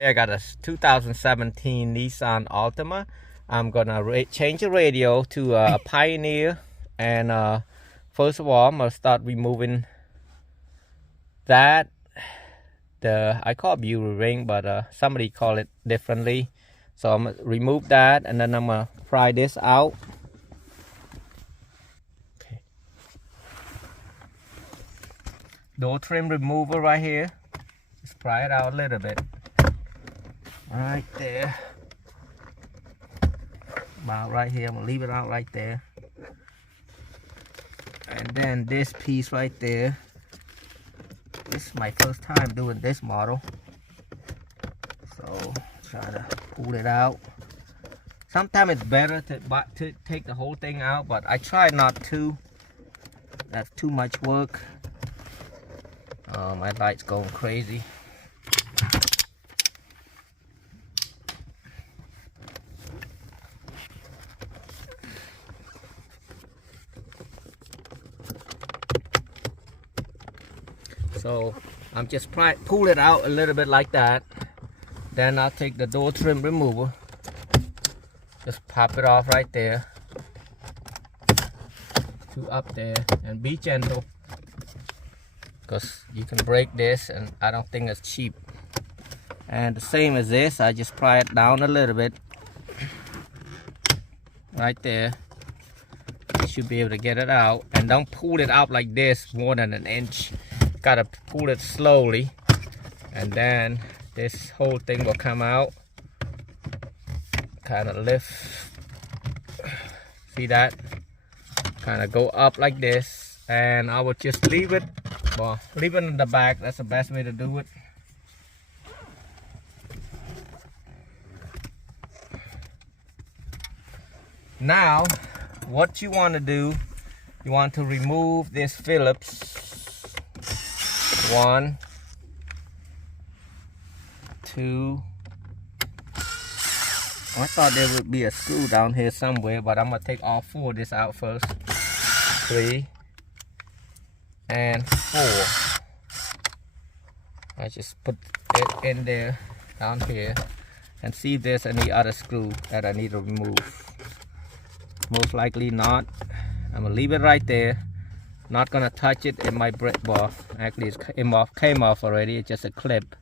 I got a 2017 Nissan Altima. I'm gonna change the radio to a Pioneer, and first of all, I'm gonna start removing that. I call it beauty ring, but somebody call it differently. So I'm gonna remove that, and then I'm gonna pry this out. Okay. Door trim remover right here. Just pry it out a little bit. Right there. About right here. I'm gonna leave it out right there. And then this piece right there. This is my first time doing this model, so try to pull it out. Sometimes it's better to take the whole thing out, but I try not to. That's too much work. My light's going crazy. So I'm just pull it out a little bit like that. Then I'll take the door trim remover. Just pop it off right there. To up there, and be gentle, because you can break this, and I don't think it's cheap. And the same as this, I just pry it down a little bit. Right there. You should be able to get it out. And don't pull it out like this more than an inch. Gotta pull it slowly, and then this whole thing will come out. Kind of lift. See that? Kind of go up like this, and I would just leave it. Well, leave it in the back. That's the best way to do it. Now, what you want to do? You want to remove this Phillips. 1, 2. I thought there would be a screw down here somewhere, but I'm gonna take all 4 of this out first. 3 and 4. I just put it in there, down here, and see if there's any other screw that I need to remove. Most likely not. I'm gonna leave it right there. Not gonna touch it. It might break off. Actually, it came off already. It's just a clip.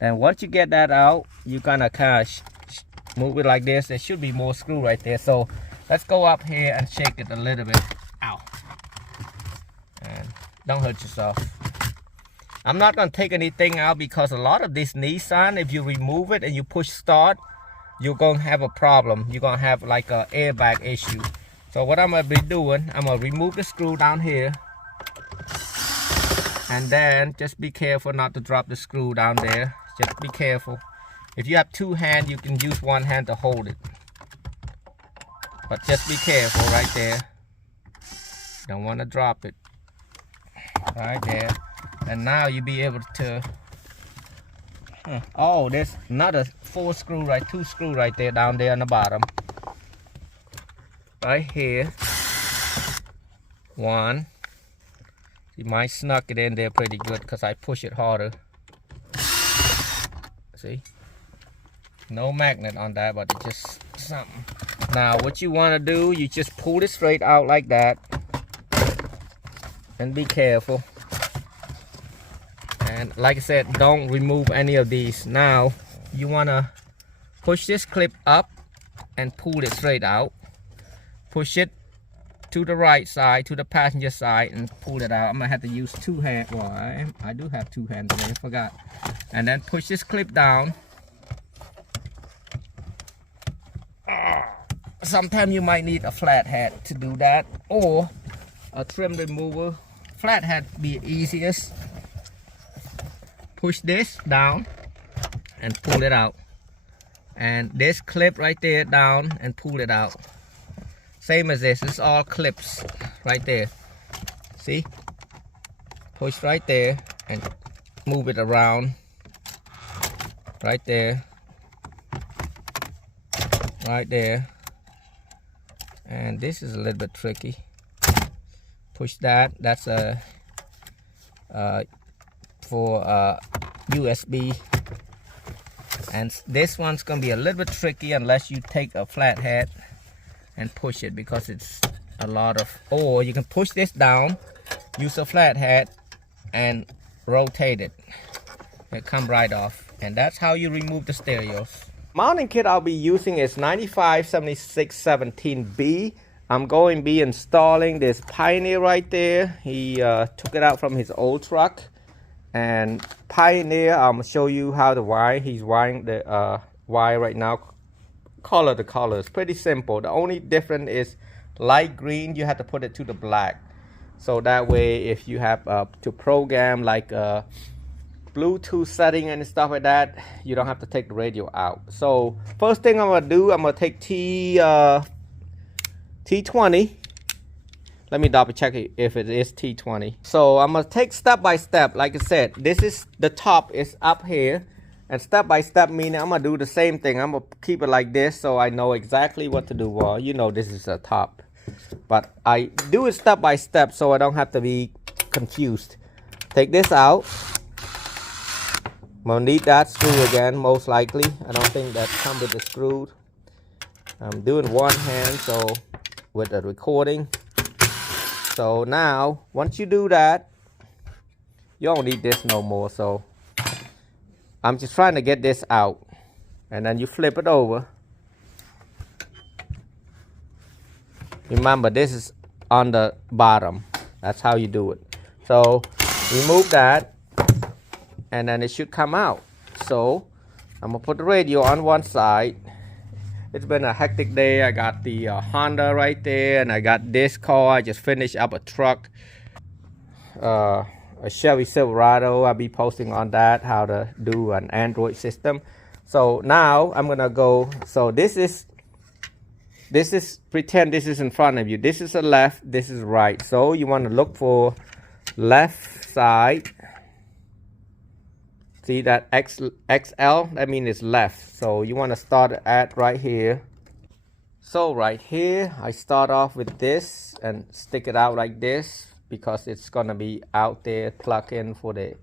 And once you get that out, you're gonna kind of move it like this. There should be more screw right there. So let's go up here and shake it a little bit. Ow. And don't hurt yourself. I'm not gonna take anything out, because a lot of this Nissan, if you remove it and you push start, you're gonna have a problem. You're gonna have like a airbag issue. So what I'm gonna be doing, I'm gonna remove the screw down here, and then just be careful not to drop the screw down there. Just be careful. If you have 2 hands, you can use 1 hand to hold it, but just be careful right there. Don't want to drop it. Right there. And now you'll be able to oh, there's another 4 screw, right? 2 screw right there, down there on the bottom. Right here. 1. You might snuck it in there pretty good, because I push it harder. See? No magnet on that, but it's just something. Now what you want to do, you just pull it straight out like that. And be careful. And like I said, don't remove any of these. Now you want to push this clip up and pull it straight out. Push it to the right side, to the passenger side, and pull it out. I'm gonna have to use 2 hands. Well, I do have 2 hands today, I forgot. And then push this clip down. Sometimes you might need a flathead to do that, or a trim remover. Flathead be easiest. Push this down and pull it out. And this clip right there down and pull it out. Same as this. It's all clips right there. See? Push right there and move it around. Right there. Right there. And this is a little bit tricky. Push that. That's a for USB And this one's gonna be a little bit tricky unless you take a flathead and push it, because it's a lot of, or you can push this down, use a flathead and rotate it. It come right off. And that's how you remove the stereos. Mounting kit I'll be using is 957617B. I'm going to be installing this Pioneer right there. He took it out from his old truck. And Pioneer, I'm going to show you how to wire. He's wiring the wire right now, color to color. It's pretty simple. The only difference is light green, you have to put it to the black. So that way, if you have to program like Bluetooth setting and stuff like that, you don't have to take the radio out. So first thing I'm going to do, I'm going to take T20. Let me double check if it is T20. So I'm going to take step by step. Like I said, this is the top is up here. And step by step meaning I'm going to do the same thing. I'm going to keep it like this so I know exactly what to do. Well, you know this is the top. But I do it step by step so I don't have to be confused. Take this out. I'm going to need that screw again, most likely. I don't think that comes with the screw. I'm doing one hand so with the recording. So now, once you do that, you don't need this no more. So I'm just trying to get this out. And then you flip it over. Remember, this is on the bottom. That's how you do it. So remove that. And then it should come out. So I'm going to put the radio on one side. It's been a hectic day. I got the Honda right there, and I got this car. I just finished up a truck, a Chevy Silverado. I'll be posting on that, how to do an Android system. So now I'm gonna go. So this is pretend this is in front of you. This is the left, this is right. So you want to look for left side. See that XL, that means it's left. So you want to start at right here. So right here, I start off with this and stick it out like this because it's going to be out there, plug in for the,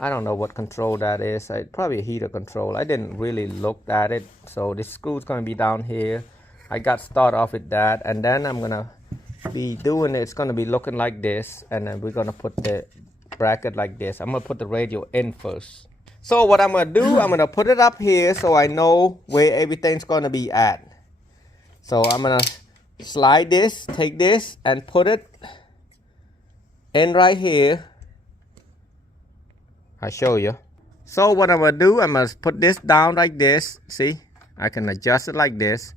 I don't know what control that is. Probably a heater control. I didn't really look at it. So this screw is going to be down here. I got start off with that. And then I'm going to be doing it. It's going to be looking like this. And then we're going to put the bracket like this. I'm going to put the radio in first. So what I'm going to do, I'm going to put it up here so I know where everything's going to be at. So I'm going to slide this, take this and put it in right here. I'll show you. So what I'm going to do, I'm going to put this down like this. See, I can adjust it like this.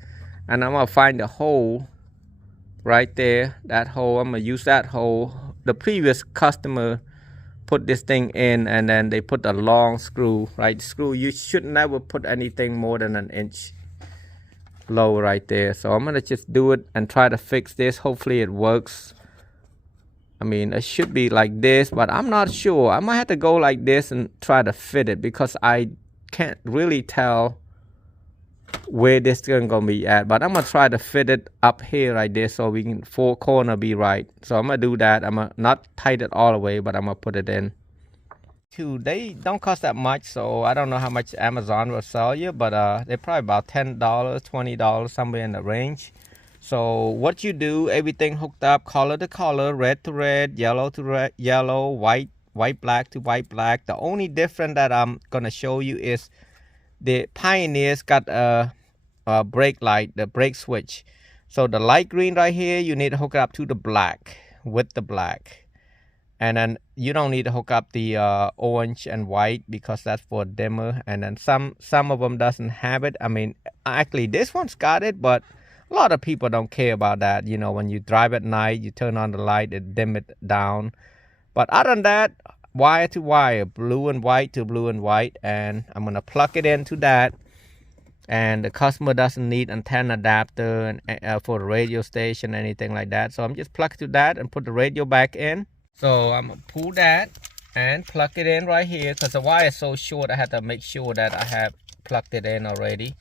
And I'm going to find the hole right there. That hole, I'm going to use that hole. The previous customer put this thing in and then they put a long screw, right? Screw, you should never put anything more than an inch low right there. So I'm gonna just do it and try to fix this. Hopefully it works. I mean, it should be like this, but I'm not sure. I might have to go like this and try to fit it because I can't really tell where this is gonna be at. But I'm gonna try to fit it up here right there so we can four corner be right. So I'm gonna do that. I'm gonna not tight it all the way, but I'm gonna put it in. They don't cost that much, so I don't know how much Amazon will sell you, but they're probably about $10, $20, somewhere in the range. So what you do, everything hooked up, color to color, red to red, yellow to red, yellow, white black to white black. The only difference that I'm gonna show you is the Pioneer's got a brake light, the brake switch. So the light green right here, you need to hook it up to the black, with the black. And then you don't need to hook up the orange and white because that's for a dimmer. And then some of them doesn't have it. I mean, actually this one's got it, but a lot of people don't care about that. You know, when you drive at night, you turn on the light, it dim it down. But other than that, wire to wire, blue and white to blue and white. And I'm going to plug it into that. And the customer doesn't need antenna adapter and, for the radio station, anything like that. So I'm just plug to that and put the radio back in. So I'm going to pull that and plug it in right here because the wire is so short. I had to make sure that I have plugged it in already.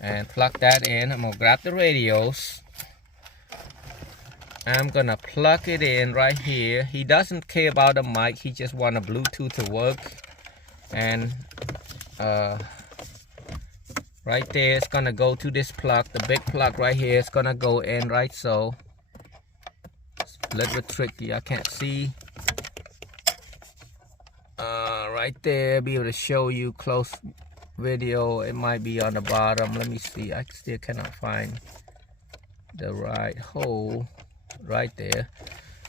And plug that in. I'm going to grab the radios. I'm going to plug it in right here. He doesn't care about the mic. He just wants a Bluetooth to work. And Right there, it's gonna go to this plug. The big plug right here is gonna go in right so. It's a little bit tricky, I can't see. Right there, be able to show you close video. It might be on the bottom. Let me see, I still cannot find the right hole. Right there.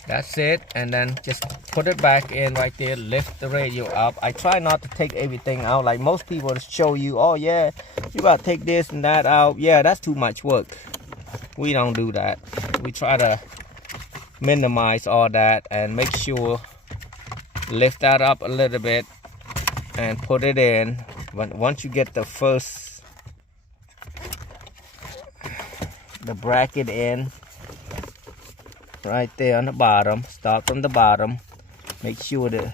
That's it, and then just put it back in right there. Lift the radio up. I try not to take everything out like most people show you. Oh yeah, you gotta take this and that out. Yeah, that's too much work. We don't do that. We try to minimize all that and make sure lift that up a little bit and put it in. But once you get the bracket in right there on the bottom, start from the bottom, make sure the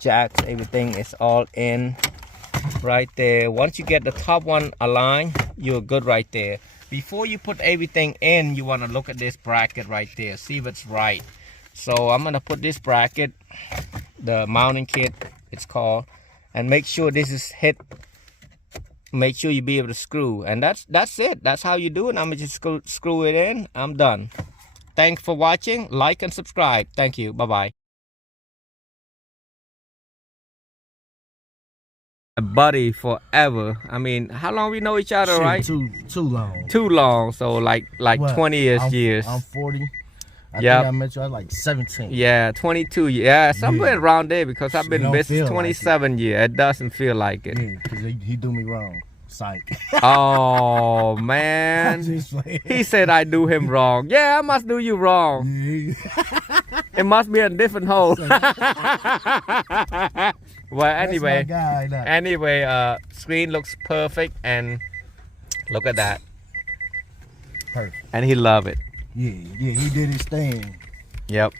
jacks, everything is all in right there. Once you get the top one aligned, you're good right there. Before you put everything in, you want to look at this bracket right there, see if it's right. So I'm gonna put this bracket, the mounting kit it's called, and make sure this is hit. Make sure you be able to screw, and that's it. That's how you do it. I'm gonna just screw it in. I'm done. Thanks for watching. Like and subscribe. Thank you. Bye bye. Buddy forever. I mean, how long we know each other, right? Too long. Too long. So like what? 20 years. I'm 40. I Yep. think I met you, I was like 17. Yeah, 22. Yeah, somewhere around there, because I've been in business 27 like years. It doesn't feel like it. Yeah, because he do me wrong. Psych. Oh man. He said I do him wrong. Yeah, I must do you wrong. Yeah. It must be a different hole. Well, anyway, screen looks perfect, and look at that. Perfect. And he love it. Yeah, he did his thing. Yep.